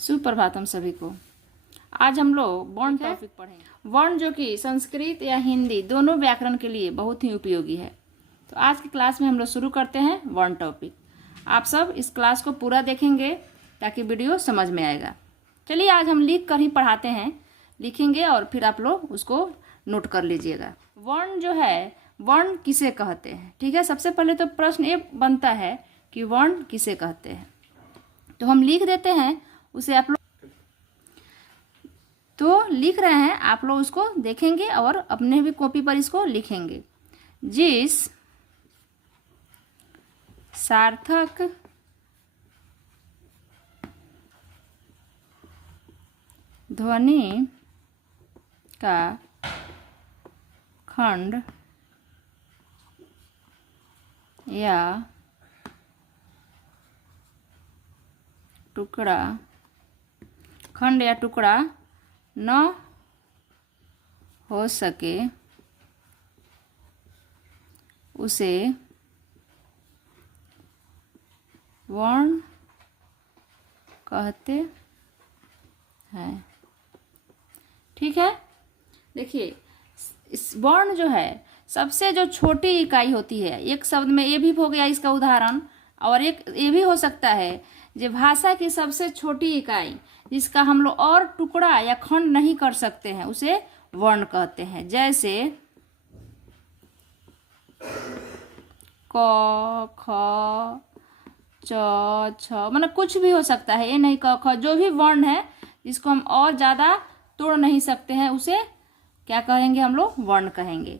सुप्रभात हम सभी को। आज हम लोग वर्ण टॉपिक पढ़ेंगे। वर्ण जो कि संस्कृत या हिंदी दोनों व्याकरण के लिए बहुत ही उपयोगी है। तो आज की क्लास में हम लोग शुरू करते हैं वर्ण टॉपिक। आप सब इस क्लास को पूरा देखेंगे ताकि वीडियो समझ में आएगा। चलिए आज हम लिख कर ही पढ़ाते हैं, लिखेंगे और फिर आप लोग उसको नोट कर लीजिएगा। वर्ण जो है, वर्ण किसे कहते हैं? ठीक है, सबसे पहले तो प्रश्न ये बनता है कि वर्ण किसे कहते हैं। तो हम लिख देते हैं उसे, आप लोग तो लिख रहे हैं, आप लोग उसको देखेंगे और अपने भी कॉपी पर इसको लिखेंगे। जिस सार्थक ध्वनि का खंड या टुकड़ा न हो सके उसे वर्ण कहते हैं। ठीक है, देखिए इस वर्ण जो है सबसे जो छोटी इकाई होती है, एक शब्द में ये भी हो गया इसका उदाहरण, और एक ये भी हो सकता है जो भाषा की सबसे छोटी इकाई जिसका हम लोग और टुकड़ा या खंड नहीं कर सकते हैं उसे वर्ण कहते हैं। जैसे क ख च छ, मतलब कुछ भी हो सकता है, ये नहीं क ख, जो भी वर्ण है जिसको हम और ज्यादा तोड़ नहीं सकते हैं उसे क्या कहेंगे? हम लोग वर्ण कहेंगे।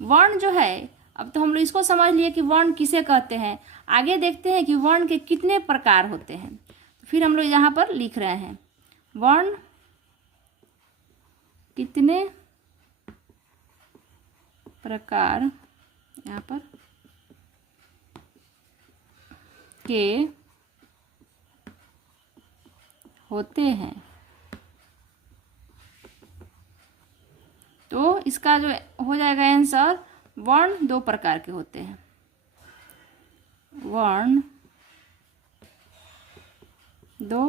वर्ण जो है, अब तो हम लोग इसको समझ लिए कि वर्ण किसे कहते हैं। आगे देखते हैं कि वर्ण के कितने प्रकार होते हैं। फिर हम लोग यहाँ पर लिख रहे हैं वर्ण कितने प्रकार यहाँ पर के होते हैं। तो इसका जो हो जाएगा आंसर, वर्ण दो प्रकार के होते हैं। वर्ण दो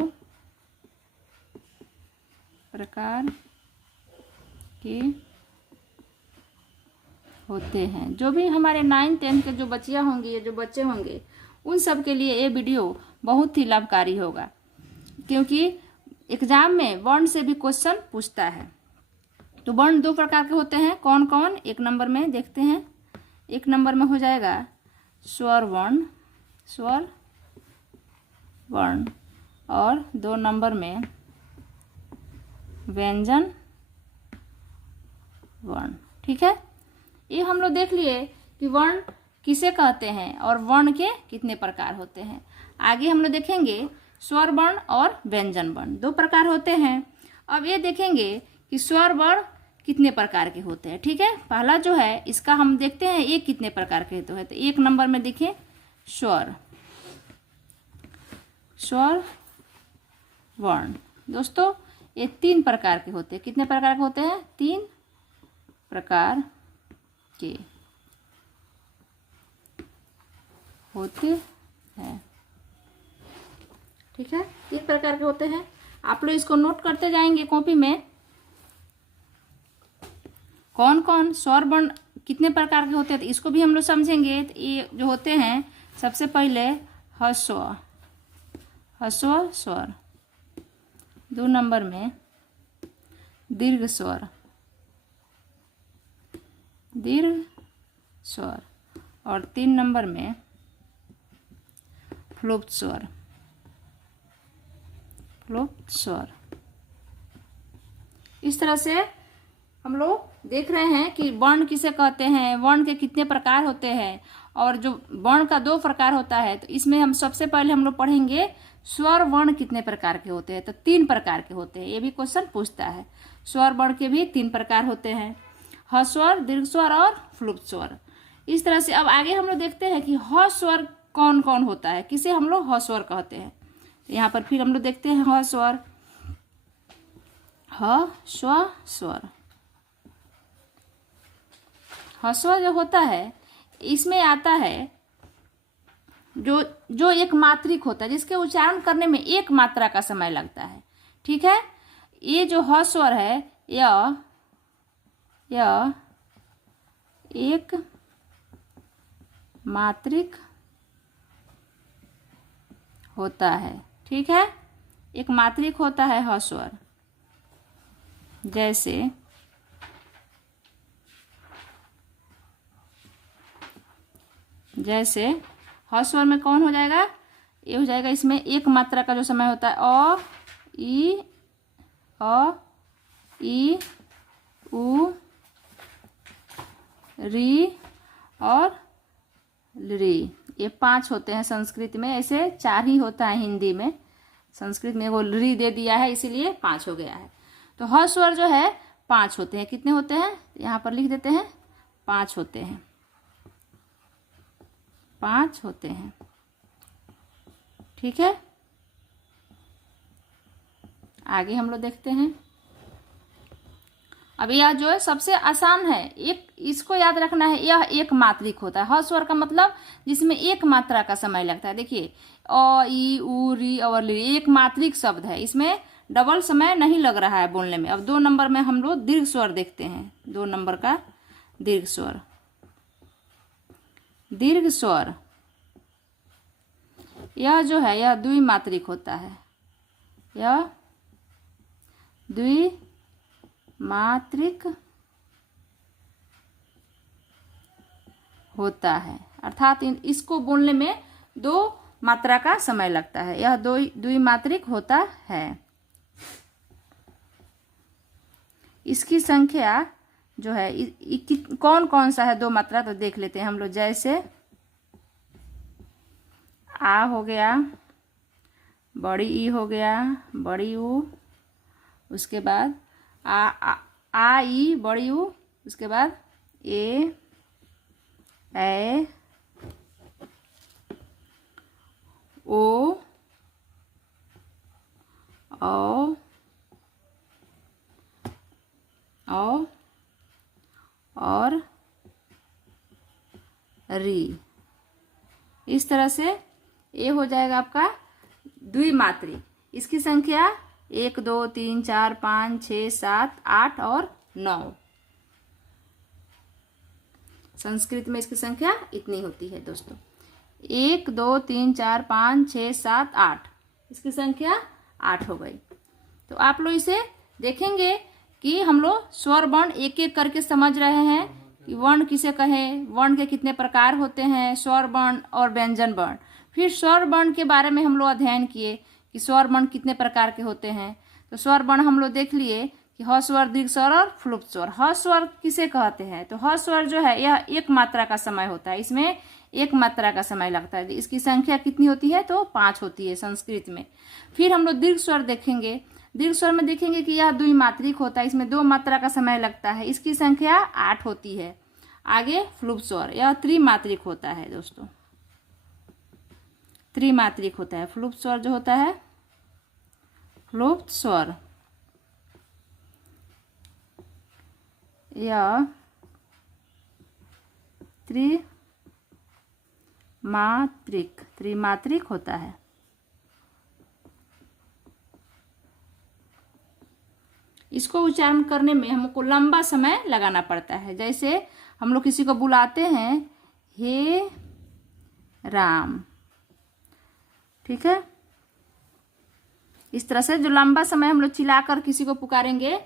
प्रकार के होते हैं। जो भी हमारे 9, 10 के जो बच्चियां होंगी, जो बच्चे होंगे, उन सब के लिए ये वीडियो बहुत ही लाभकारी होगा, क्योंकि एग्जाम में वर्ण से भी क्वेश्चन पूछता है। तो वर्ण दो प्रकार के होते हैं, कौन कौन? एक नंबर में देखते हैं। एक नंबर में हो जाएगा स्वर वर्ण, स्वर वर्ण, और 2 नंबर में व्यंजन वर्ण। ठीक है, ये हम लोग देख लिए कि वर्ण किसे कहते हैं और वर्ण के कितने प्रकार होते हैं। आगे हम लोग देखेंगे स्वर वर्ण और व्यंजन वर्ण, 2 प्रकार होते हैं। अब ये देखेंगे कि स्वर वर्ण कितने प्रकार के होते हैं। ठीक है, पहला जो है इसका हम देखते हैं ये कितने प्रकार के होते हैं। तो 1 नंबर में देखें स्वर, स्वर वर्ण। दोस्तों ये 3 प्रकार के होते हैं। कितने प्रकार के होते हैं? 3 प्रकार के होते हैं। ठीक है, 3 प्रकार के होते हैं। आप लोग इसको नोट करते जाएंगे कॉपी में, कौन कौन स्वर वर्ण कितने प्रकार के होते हैं। तो इसको भी हम लोग समझेंगे। तो ये जो होते हैं, सबसे पहले ह्रस्व, ह्रस्व स्वर। 2 नंबर में दीर्घ स्वर, दीर्घ स्वर, और 3 नंबर में प्लुप्त स्वर, प्लुप्त स्वर। इस तरह से हम लोग देख रहे हैं कि वर्ण किसे कहते हैं, वर्ण के कितने प्रकार होते हैं, और जो वर्ण का 2 प्रकार होता है। तो इसमें हम सबसे पहले हम लोग पढ़ेंगे स्वर वर्ण कितने प्रकार के होते हैं। तो 3 प्रकार के होते हैं, ये भी क्वेश्चन पूछता है। स्वर वर्ण के भी 3 प्रकार होते हैं, ह स्वर, दीर्घ स्वर और प्लुप्त स्वर। इस तरह से अब आगे हम लोग देखते हैं कि ह स्वर कौन कौन होता है, किसे हम लोग ह स्वर कहते हैं। तो यहाँ पर फिर हम लोग देखते हैं ह स्वर, ह स्व स्वर। ह्रस्व जो होता है इसमें आता है जो जो एक मात्रिक होता है, जिसके उच्चारण करने में एक मात्रा का समय लगता है। ठीक है, ये जो ह स्वर है यह एक मात्रिक होता है। ठीक है, एक मात्रिक होता है ह स्वर। जैसे ह स्वर में कौन हो जाएगा, ये हो जाएगा, इसमें एक मात्रा का जो समय होता है अ ई उ री और री, ये 5 होते हैं संस्कृत में। ऐसे 4 ही होता है हिंदी में, संस्कृत में वो री दे दिया है इसीलिए 5 हो गया है। तो ह स्वर जो है 5 होते हैं। कितने होते हैं यहाँ पर लिख देते हैं, 5 होते हैं, 5 होते हैं। ठीक है, आगे हम लोग देखते हैं। अब यह जो है सबसे आसान है, एक इसको याद रखना है, यह एक मात्रिक होता है। ह स्वर का मतलब जिसमें एक मात्रा का समय लगता है। देखिए अ ई उ री और ली, एक मात्रिक शब्द है, इसमें डबल समय नहीं लग रहा है बोलने में। अब 2 नंबर में हम लोग दीर्घ स्वर देखते हैं, 2 नंबर का दीर्घ स्वर। दीर्घ स्वर यह जो है यह द्विमात्रिक होता है, यह द्विमात्रिक होता है, अर्थात इसको बोलने में 2 मात्रा का समय लगता है। यह द्विमात्रिक होता है। इसकी संख्या जो है कौन कौन सा है 2 मात्रा, तो देख लेते हैं हम लोग। जैसे आ हो गया, बड़ी ई हो गया, बड़ी ऊ, उसके बाद आ ई बड़ी ऊ, उसके बाद ए ओ और री। इस तरह से ये हो जाएगा आपका द्विमात्रिक। इसकी संख्या 1 2 3 4 5 6 7 8 और 9। संस्कृत में इसकी संख्या इतनी होती है दोस्तों, 1 2 3 4 5 6 7 8, इसकी संख्या 8 हो गई। तो आप लोग इसे देखेंगे कि हम लोग स्वर वर्ण एक एक करके समझ रहे हैं कि वर्ण किसे कहें, वर्ण के कितने प्रकार होते हैं, स्वर वर्ण और व्यंजन वर्ण। फिर स्वर वर्ण के बारे में हम लोग अध्ययन किए कि स्वर वर्ण कितने प्रकार के होते हैं। तो स्वर वर्ण हम लोग देख लिए कि ह स्वर, दीर्घ स्वर और फ्लुप्त स्वर। ह स्वर किसे कहते हैं, तो ह स्वर जो है यह एक मात्रा का समय होता है, इसमें एक मात्रा का समय लगता है। इसकी संख्या कितनी होती है, तो 5 होती है संस्कृत में। फिर हम लोग दीर्घ स्वर देखेंगे। दीर्घ स्वर में देखेंगे कि यह द्विमात्रिक होता है, इसमें 2 मात्रा का समय लगता है, इसकी संख्या 8 होती है। आगे फ्लुप्त स्वर, यह त्रिमात्रिक होता है दोस्तों, त्रिमात्रिक होता है। फ्लुप्त स्वर जो होता है, फ्लुप्त स्वर यह त्रिमात्रिक होता है। इसको उच्चारण करने में हमको लंबा समय लगाना पड़ता है। जैसे हम लोग किसी को बुलाते हैं, हे राम, ठीक है, इस तरह से जो लंबा समय हम लोग चिल्लाकर किसी को पुकारेंगे,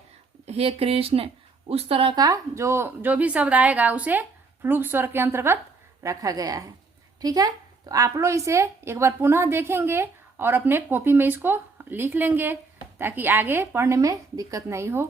हे कृष्ण, उस तरह का जो भी शब्द आएगा उसे फ्लुप्त स्वर के अंतर्गत रखा गया है। ठीक है, तो आप लोग इसे एक बार पुनः देखेंगे और अपने कॉपी में इसको लिख लेंगे ताकि आगे पढ़ने में दिक्कत नहीं हो।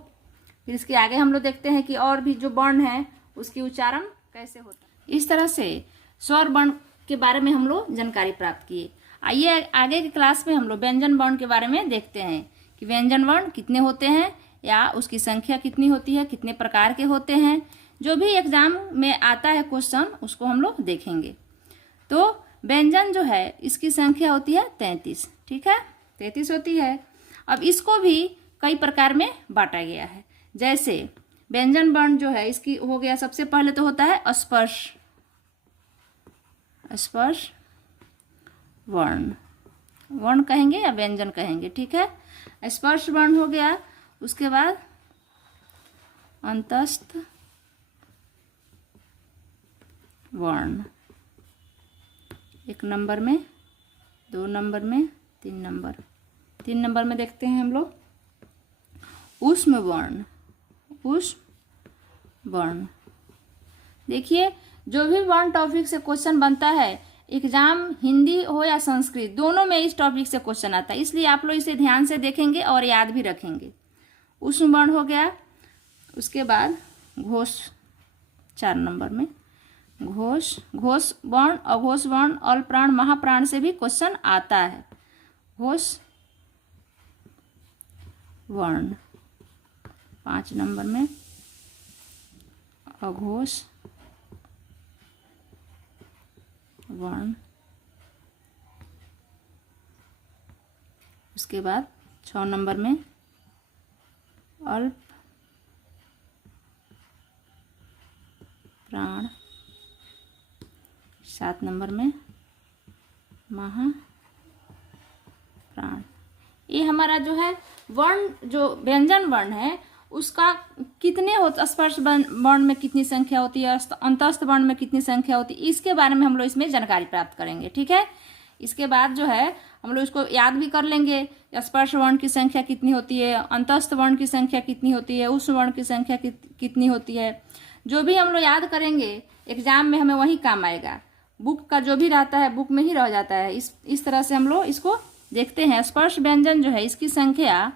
फिर इसके आगे हम लोग देखते हैं कि और भी जो वर्ण है उसकी उच्चारण कैसे होता है। इस तरह से स्वर वर्ण के बारे में हम लोग जानकारी प्राप्त किए। आइए आगे की क्लास में हम लोग व्यंजन वर्ण के बारे में देखते हैं कि व्यंजन वर्ण कितने होते हैं या उसकी संख्या कितनी होती है, कितने प्रकार के होते हैं। जो भी एग्जाम में आता है क्वेश्चन उसको हम लोग देखेंगे। तो व्यंजन जो है इसकी संख्या होती है 33। ठीक है, 33 होती है। अब इसको भी कई प्रकार में बांटा गया है। जैसे व्यंजन वर्ण जो है इसकी हो गया, सबसे पहले तो होता है स्पर्श। स्पर्श वर्ण, वर्ण कहेंगे या व्यंजन कहेंगे, ठीक है। स्पर्श वर्ण हो गया, उसके बाद अंतस्थ वर्ण, 1 नंबर में, 2 नंबर में, 3 नंबर। 3 नंबर में देखते हैं हम लोग ऊष्म वर्ण, ऊष्म वर्ण। देखिए जो भी वर्ण टॉपिक से क्वेश्चन बनता है, एग्जाम हिंदी हो या संस्कृत, दोनों में इस टॉपिक से क्वेश्चन आता है, इसलिए आप लोग इसे ध्यान से देखेंगे और याद भी रखेंगे। ऊष्म वर्ण हो गया, उसके बाद घोष 4 नंबर में, घोष वर्ण, अघोष वर्ण, अल्प प्राण, महाप्राण से भी क्वेश्चन आता है। घोष वर्ण 5 नंबर में, अघोष वर्ण, उसके बाद 6 नंबर में अल्प प्राण, 7 नंबर में महाप्राण। ये हमारा जो है वर्ण, जो व्यंजन वर्ण है उसका कितने होते, स्पर्श वर्ण में कितनी संख्या होती है, अंतस्थ वर्ण में कितनी संख्या होती है, इसके बारे में हम लोग इसमें जानकारी प्राप्त करेंगे, ठीक है। इसके बाद जो है हम लोग इसको याद भी कर लेंगे, स्पर्श वर्ण की संख्या कितनी होती है, अंतस्थ वर्ण की संख्या कितनी होती है, ऊष्म वर्ण की संख्या कितनी होती है। जो भी हम लोग याद करेंगे एग्जाम में हमें वही काम आएगा, बुक का जो भी रहता है बुक में ही रह जाता है। इस तरह से हम लोग इसको देखते हैं। स्पर्श व्यंजन जो है इसकी संख्या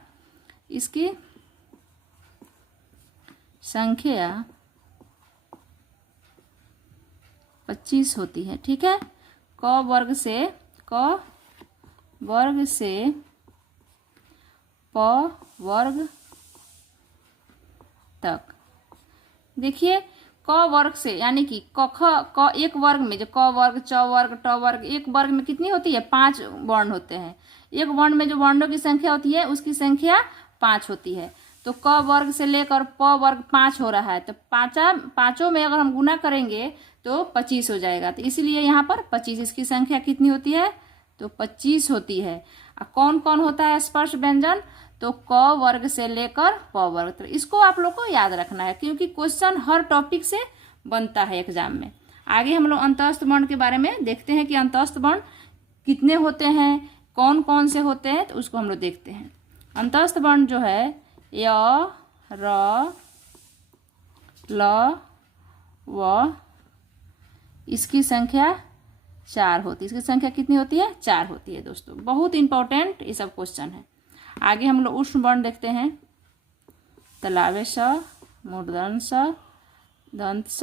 25 होती है, ठीक है। क वर्ग से प वर्ग तक। देखिए क वर्ग से यानी कि क एक वर्ग में, जो क वर्ग, च वर्ग, ट वर्ग, एक वर्ग में कितनी होती है, 5 वर्ण होते हैं। एक वर्ण में जो वर्णों की संख्या होती है उसकी संख्या 5 होती है। तो क वर्ग से लेकर प वर्ग 5 हो रहा है, तो पांचों में अगर हम गुना करेंगे तो 25 हो जाएगा। तो इसीलिए यहाँ पर 25, इसकी संख्या कितनी होती है, तो 25 होती है। कौन कौन होता है स्पर्श व्यंजन, तो क वर्ग से लेकर प वर्ग। तो इसको आप लोग को याद रखना है क्योंकि क्वेश्चन हर टॉपिक से बनता है एग्जाम में। आगे हम लोग अंतस्थ वर्ण के बारे में देखते हैं कि अंतस्थ वर्ण कितने होते हैं, कौन कौन से होते हैं, तो उसको हम लोग देखते हैं। अंतस्थ वर्ण जो है य, र, ल, व, इसकी संख्या 4 होती है। इसकी संख्या कितनी होती है, 4 होती है दोस्तों। बहुत इंपॉर्टेंट ये सब क्वेश्चन है। आगे हम लोग ऊष्म वर्ण देखते हैं। तलावे स, मूर्धन स, दंत स,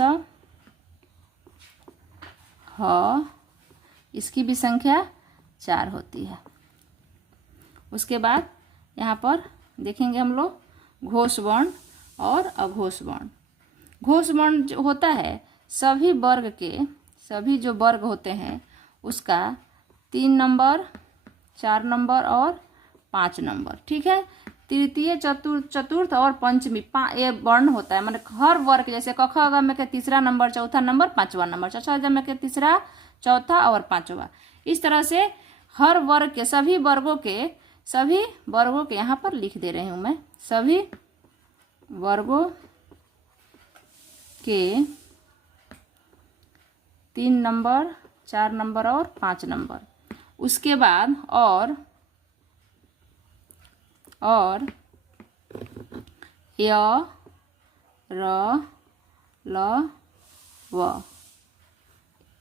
ह, इसकी भी संख्या 4 होती है। उसके बाद यहाँ पर देखेंगे हम लोग घोष वर्ण और अघोष वर्ण। घोष वर्ण जो होता है सभी वर्ग के, सभी जो वर्ग होते हैं उसका 3 नंबर, 4 नंबर और 5 नंबर, ठीक है। तृतीय, चतुर्थ और पंचमी ये वर्ण होता है। मतलब हर वर्ग, जैसे क ख ग में के 3रा नंबर, 4था नंबर, 5वां नंबर, च छ ज में के 3रा, 4था और 5वां। इस तरह से हर वर्ग के, सभी वर्गों के यहाँ पर लिख दे रही हूँ मैं, सभी वर्गों के 3 नंबर, 4 नंबर और 5 नंबर। उसके बाद और य, र, ल, व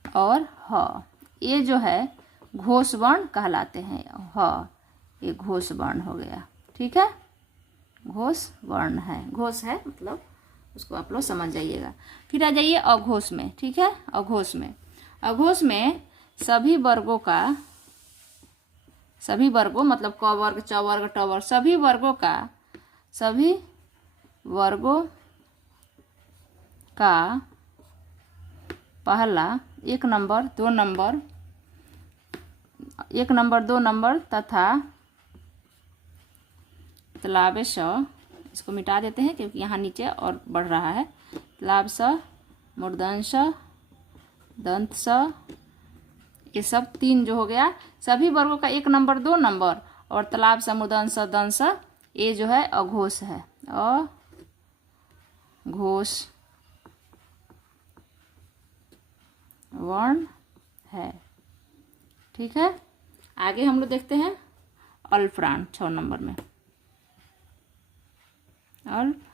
और ह, ये जो है घोष वर्ण कहलाते हैं। ह ये घोष वर्ण हो गया, ठीक है। घोष वर्ण है, घोष है मतलब उसको आप लोग समझ जाइएगा। फिर आ जाइए अघोष में, ठीक है। अघोष में सभी वर्गों मतलब क वर्ग, च वर्ग, ट वर्ग, सभी वर्गों का पहला 1 नंबर, 2 नंबर, 1 नंबर, 2 नंबर तथा तलावे स, इसको मिटा देते हैं क्योंकि यहाँ नीचे और बढ़ रहा है। तलाब स, मूर्धन स, दंत स, ये सब 3 जो हो गया। सभी वर्गों का 1 नंबर 2 नंबर, और तालाब सा मूर्धन्य दंश ये जो है अघोष है, अघोष वर्ण है। ठीक है, आगे हम लोग देखते हैं अल्पप्राण 6 नंबर में। अल्पप्राण,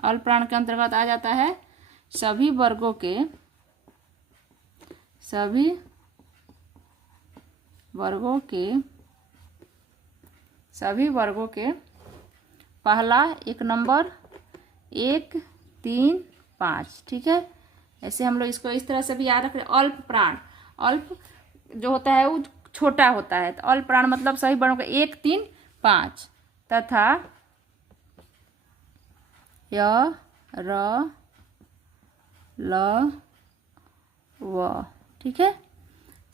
अल्पप्राण के अंतर्गत आ जाता है सभी वर्गों के पहला 1 नंबर 1, 3, 5। ठीक है, ऐसे हम लोग इसको इस तरह से भी याद रख रहे। अल्प प्राण, अल्प जो होता है वो छोटा होता है, तो अल्प प्राण मतलब सभी वर्णों का 1, 3, 5 तथा य, र, ल, व। ठीक है,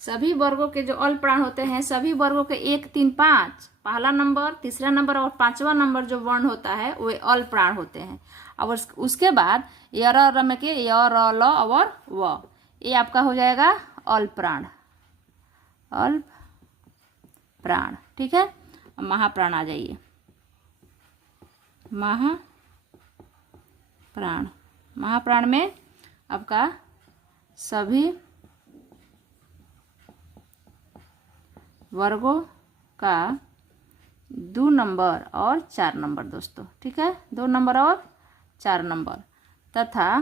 सभी वर्गों के जो अल्प प्राण होते हैं, सभी वर्गों के 1, 3, 5 पहला नंबर, तीसरा नंबर और 5वां नंबर जो वर्ण होता है वे अल्प प्राण होते हैं। और उसके बाद य, र में के य, र, ल और व, ये आपका हो जाएगा अल्प प्राण, अल्प प्राण। ठीक है, अब महाप्राण आ जाइए। महाप्राण, महाप्राण में आपका सभी वर्गों का 2 नंबर और 4 नंबर दोस्तों। ठीक है, 2 नंबर और 4 नंबर तथा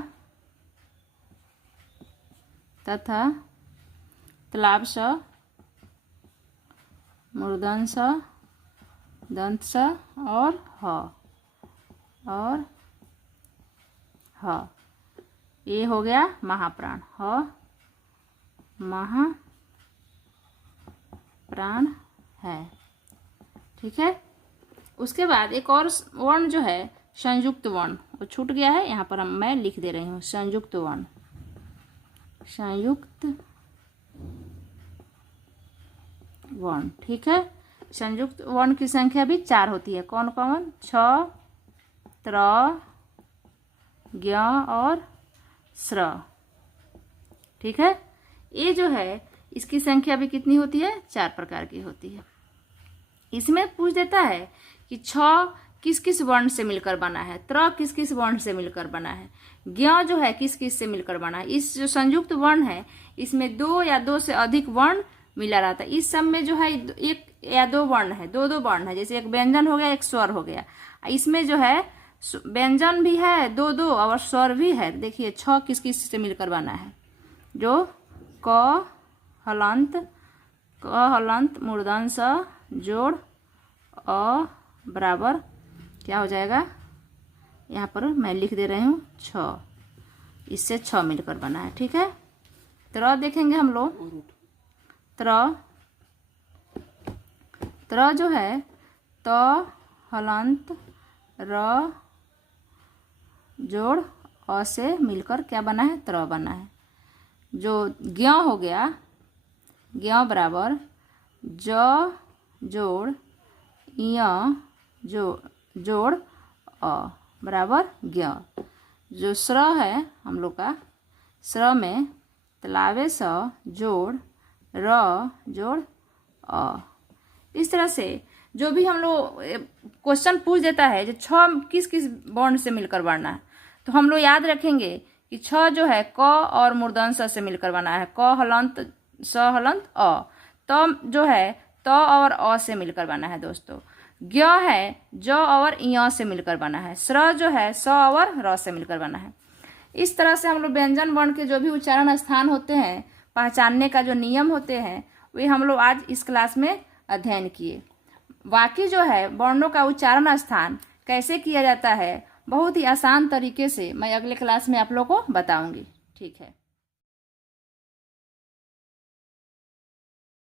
तालाब स, मूर्धन्य स, दंत स और ह। ये हो गया महाप्राण, महाप्राण है। ठीक है, उसके बाद एक और वर्ण जो है संयुक्त वर्ण, वो छूट गया है, यहाँ पर मैं लिख दे रही हूँ संयुक्त वर्ण। संयुक्त वर्ण, ठीक है, संयुक्त वर्ण की संख्या भी 4 होती है। कौन कौन? छ, त्र, ज्ञ और स्र। ठीक है, ये जो है इसकी संख्या भी कितनी होती है? 4 प्रकार की होती है। इसमें पूछ देता है कि छ किस किस वर्ण से मिलकर बना है, त्र किस किस वर्ण से मिलकर बना है, ज्ञ जो है किस किस से मिलकर बना है। इस जो संयुक्त वर्ण है इसमें 2 या 2 से अधिक वर्ण मिला रहता है। इस सब में जो है 1 या 2 वर्ण है, 2 वर्ण है, जैसे एक व्यंजन हो गया, एक स्वर हो गया। इसमें जो है व्यंजन भी है 2 और स्वर भी है। देखिए छ किस किस से मिलकर बना है, जो क हलंत मूर्धन्य स जोड़ अ बराबर क्या हो जाएगा, यहाँ पर मैं लिख दे रही हूँ 6, इससे 6 मिलकर बना है। ठीक है, त्र देखेंगे हम लोग। त्र जो है त हलंत र जोड़ अ से मिलकर क्या बना है, त्र बना है। जो ज्ञ हो गया, ज्ञ बराबर ज जोड़ य जोड़ अ बराबर ज्ञ। जो स्र है हम लोग का, स्र में तलावे स जोड़ र जोड़ अ। इस तरह से जो भी हम लोग क्वेश्चन पूछ देता है जो छ किस किस वर्ण से मिलकर बनना है, तो हम लोग याद रखेंगे कि छ जो है क और मूर्धन्य स से मिलकर बना है, क हलंत स हलंत अ। त जो है त और अ से मिलकर बना है दोस्तों। ज्ञ है ज और य से मिलकर बना है। स्र जो है स और र से मिलकर बना है। इस तरह से हम लोग व्यंजन वर्ण के जो भी उच्चारण स्थान होते हैं, पहचानने का जो नियम होते हैं, वे हम लोग आज इस क्लास में अध्ययन किए। बाकी जो है वर्णों का उच्चारण स्थान कैसे किया जाता है बहुत ही आसान तरीके से मैं अगले क्लास में आप लोगों को बताऊंगी। ठीक है।